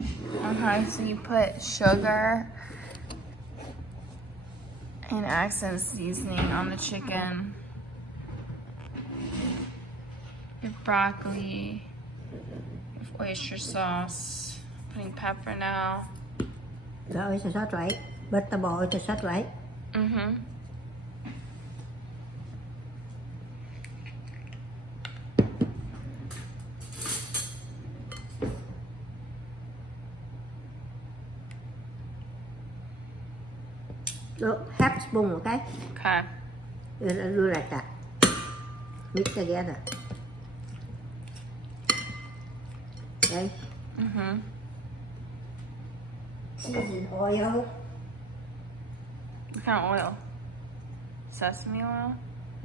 So you put sugar and accent seasoning on the chicken. Your broccoli, your oyster sauce. Putting pepper now. The oyster sauce, right? Vegetable oyster sauce, right? Mm-hmm. Look, half spoon, okay? Okay. Do like that. Mix together. Okay? Mm-hmm. Season oil. What kind of oil? Sesame oil?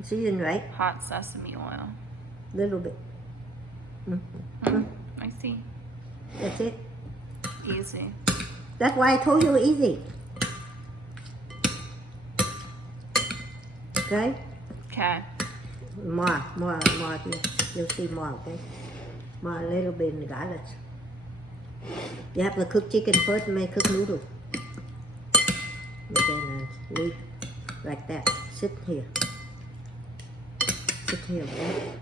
Season, right? Hot sesame oil. Little bit. I see. That's it. Easy. That's why I told you easy. Okay? Okay. More. You'll see more, okay? More, a little bit in garlic. You have to cook chicken first and then cook noodle. Okay, leave like that. Sit here. Sit here, okay?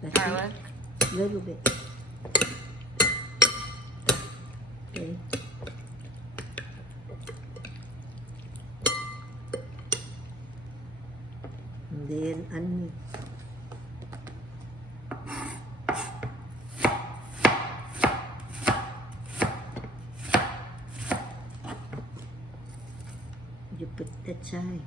That's Garlic. it. Little bit. Okay. And then onion. You put that side.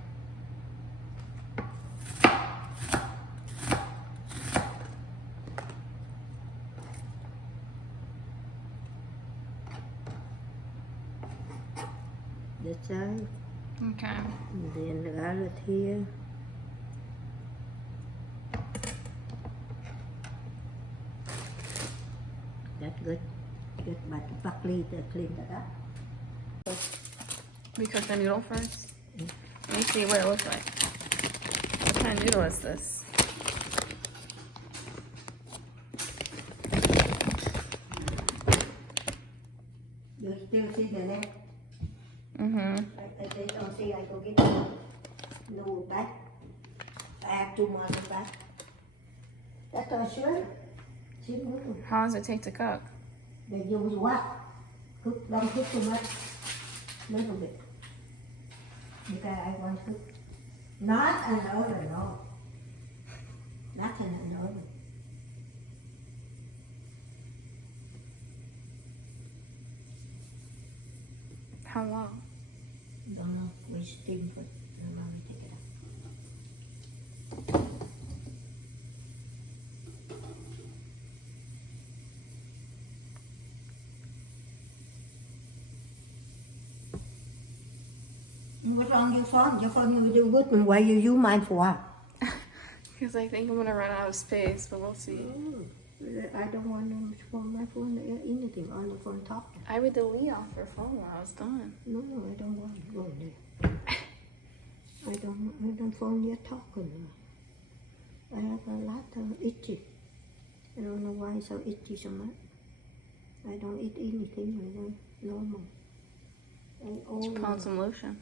That side. Okay. And then the garlic here. That's good. Good, but the broccoli to clean that up. We cook the noodle first. Let me see what it looks like. What kind of noodle is this? You still see the leg? Mm-hmm. If they don't see, I go get the noodle back. I have 2 more back. That's all sure. See noodle. How long does it take to cook? They use what? Cook, don't cook too much. Little bit. Because I want to. Not another, no. Not another. How long? Don't know. We steam for. Let me take it out. What's wrong with your phone? Your phone you do good, and why you use mine for? Because I think I'm gonna run out of space, but we'll see. I don't want to phone my phone anything on the phone talking. I would delete off your phone when I was done. No, I don't want to go there. I don't phone you talking. I have a lot of itchy. I don't know why it's so itchy so much. I don't eat anything. I don't normal. Just put on some lotion.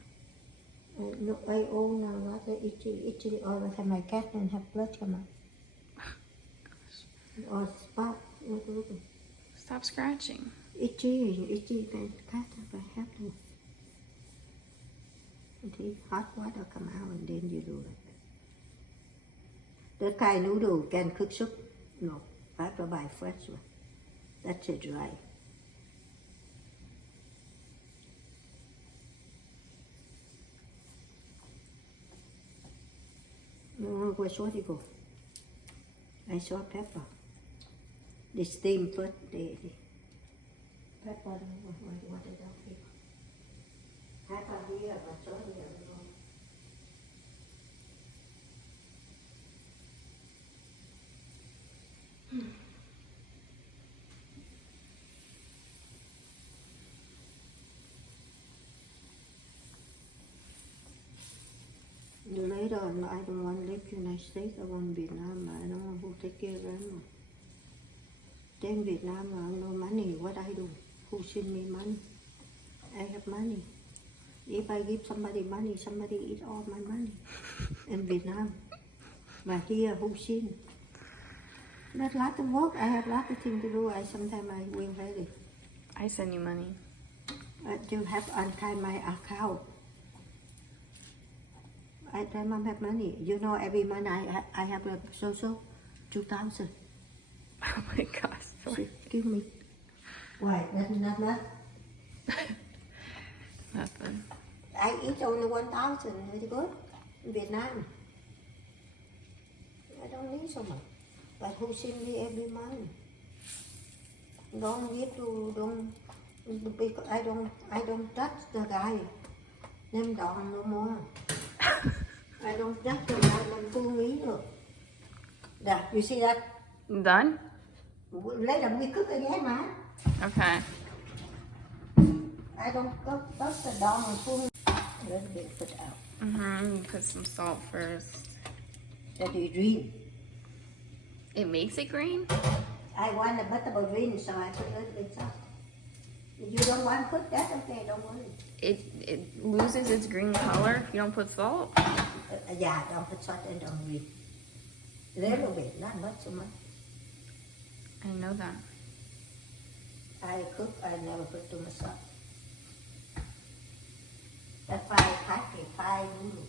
No, I own a lot of itchy all the time. My cat and have blood come out. Or spot. Stop scratching. Itchy, the cat I have to. Until hot water come out and then you do like that. That kind of noodle can cook soup. No, I have to buy fresh one. That's it dry. No, where short you go? I saw pepper. They steam first. Pepper, what is that here? Pepper here, but saw here. Later on, I don't want to live in the United States. I want Vietnam. I don't want to take care of grandma. Then Vietnam, no money. What I do? Who send me money? I have money. If I give somebody money, somebody eat all my money in Vietnam. But here, who send? There's a lot of work. I have a lot of things to do. Sometimes I will ready. I send you money. You have untie my account. I don't have money. You know, every month I have a social 2,000. Oh my gosh. So give me. Why? Not. Nothing. I eat only 1,000. Very good. In Vietnam. I don't need so much. But who send me every month? Don't give to because I don't touch the guy. Name Don no more. I don't touch the guy. Name Phu Mỹ được. There, you see that? Done? Later we cook again, man. Okay. I don't touch the Don and Phu Mỹ. A little bit put out. You put some salt first. That is green. It makes it green? I want a vegetable green, so I put a little bit salt. If you don't want to put that, okay, don't worry. It loses its green color if you don't put salt? Yeah, don't put salt and don't green. A little bit, not much so much. I know that. I cook, I never put too much salt. That's why I pack it, 5 noodles.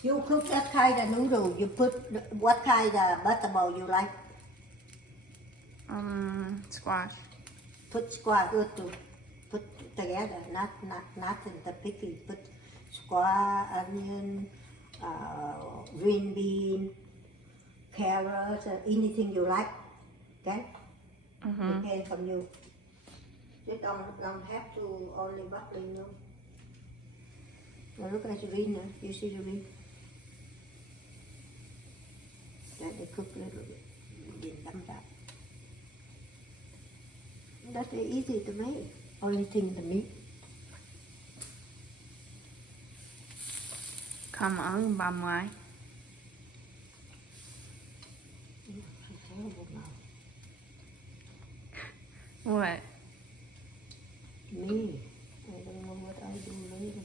You cook that kind of noodle, you put what kind of vegetable you like? Squash. Put squash good to put together, not in the picky. Put squash, onion, green bean, carrots, anything you like. Okay? Depends from you. You don't have to only bubbling, no. Now look at the green now. You see the green? That they cook a little bit. Then dump that. That's easy to make. Only thing the meat. Come on, bà ngoại. What? Me. I don't know what I do later.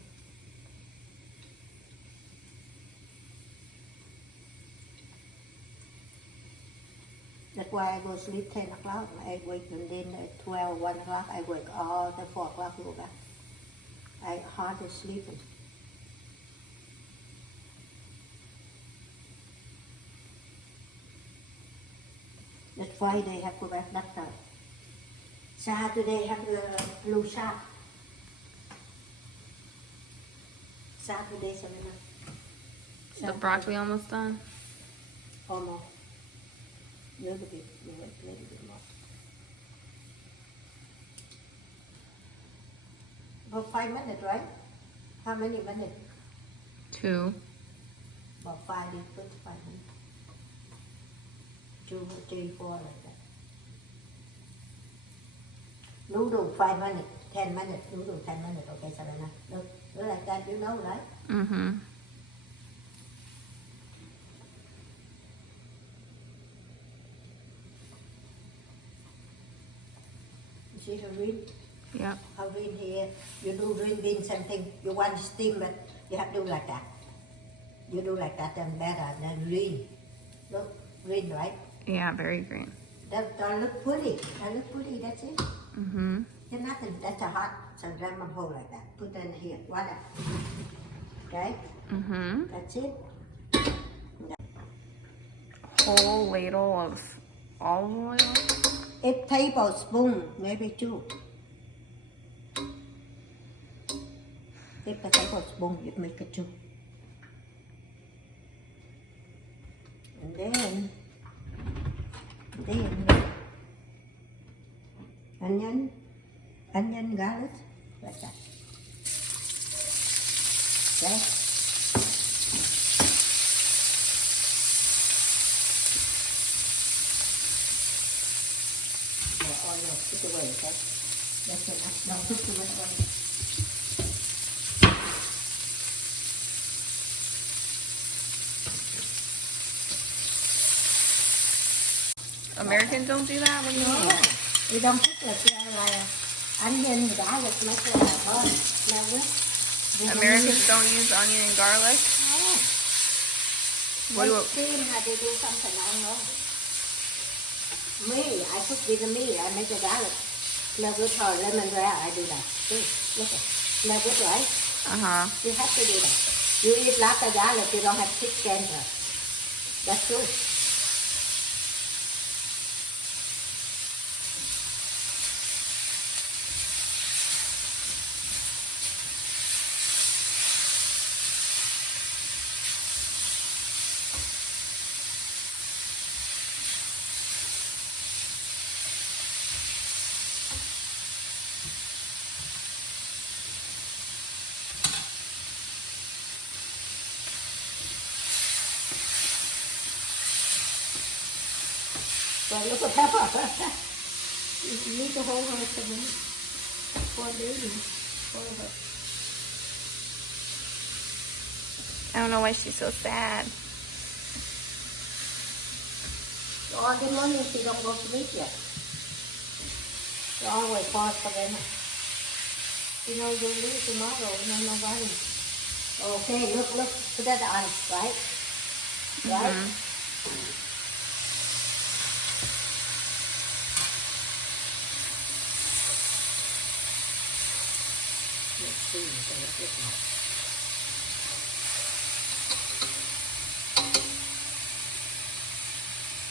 That's why I go sleep 10 o'clock. I wake and then at 12, 1 o'clock, I wake all the 4 o'clock go back. I hardly sleeping. That's why they have to go back that time. Saturday have the blue shot. Saturday, 7 o'clock. The broccoli almost done? Almost. Little bit more. About 5 minutes, right? How many minutes? 2. About 5 minutes, 5 minutes. 2, 3, 4 like that. Noodle 5 minutes, 10 minutes. Noodle 10 minutes. Okay, Savannah. Look like that, you know, right? See the green? Yep. How green here? You do green bean same thing. You want to steam it, you have to do like that. You do like that and better than green. Look, green, right? Yeah, very green. That look pretty. That look pretty, that's it. There's nothing, that's a hot, so grab my hole like that. Put it in here, water. Okay? That's it. Whole ladle of olive oil? A tablespoon, maybe 2. If a tablespoon, you make it 2. And then onion, garlic, like that. Okay? no, put away, okay? That's enough. No, put too much away. Americans don't do that? What do you mean? We don't put like onion, garlic, much like thôi. Now what? Americans don't use onion and garlic? No. What do Steam how they do something, I don't know. Me, I cook Vietnamese, I make the garlic. Smell good or lemongrass, I do that. See, look at smell good, right? Uh-huh. You have to do that. You eat lots of garlic, you don't have thick cancer. That's true. Well, look at pepper. You need to hold her for me. For baby. For her. I don't know why she's so sad. All the morning she don't go to sleep yet. She always pause for them. You know, you'll leave tomorrow, no nobody. Okay, look, put that on, right? Right? Mm-hmm. Let's see, so let's look now.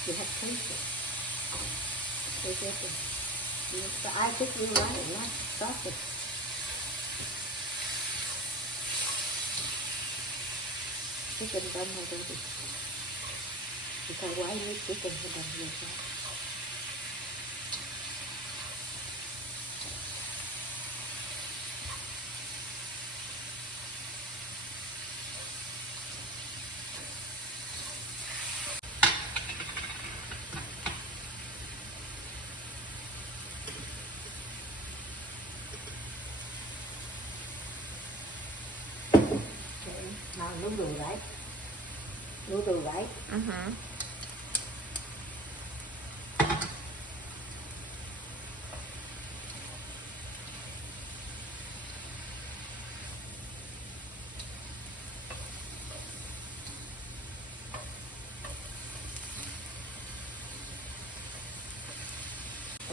You have patience. Take it. I think you're right, not sausage. Chicken done already. Because why need chicken for them yourself? Now noodle, right? Noodle, right? Mm-hmm.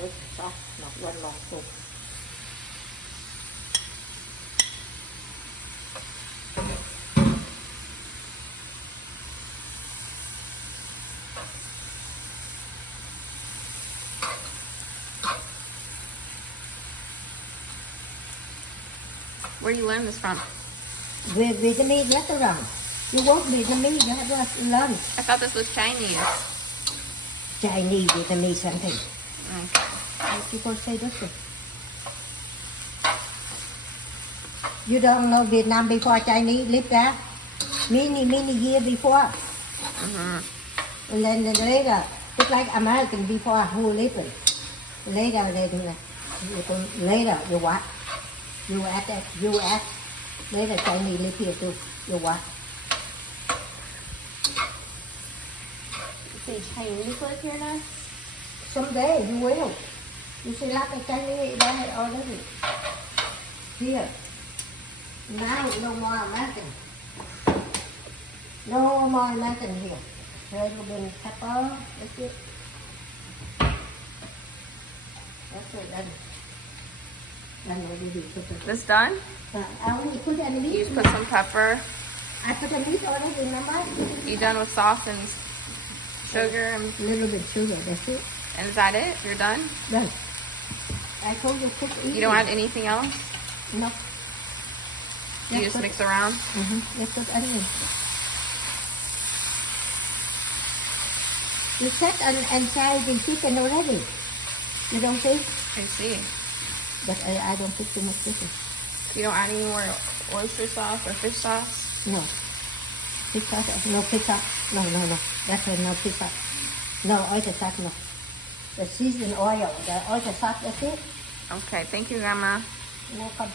Ôi, sao? Nó quên lọt xuống. Where do you learn this from? Vietnamese restaurant. You want Vietnamese, you have to learn. I thought this was Chinese. Chinese, Vietnamese, something. Okay. People say different. You don't know Vietnam before Chinese lived there? Many years before. Mm-hmm. And then later, just like American before who lived it. Later they do that. Later, you what? US. Later Chinese live here too. You what? You say Chinese live here now? Someday you will. You see lots of Chinese there already. Here. Now no more American. No more American here. Red ribbon pepper. That's it. That's it. Done already. This done? I only put a You meat. just put some pepper. I put a meat already, remember? You done with sauce and sugar and A little bit sugar, that's it. is that it? You're done? Done. I told you cook easy. You don't add anything else? No. You just mix around? Mm-hmm. Let's put onion. You set and fry the chicken already. You don't think? I see. But I don't put too much chicken. You don't add any more oyster sauce or fish sauce? No. Fish sauce? No fish sauce. No. That's no fish sauce. No oyster sauce, no. the seasoned oil, the oyster sauce, that's it. Okay, thank you, Grandma. Welcome.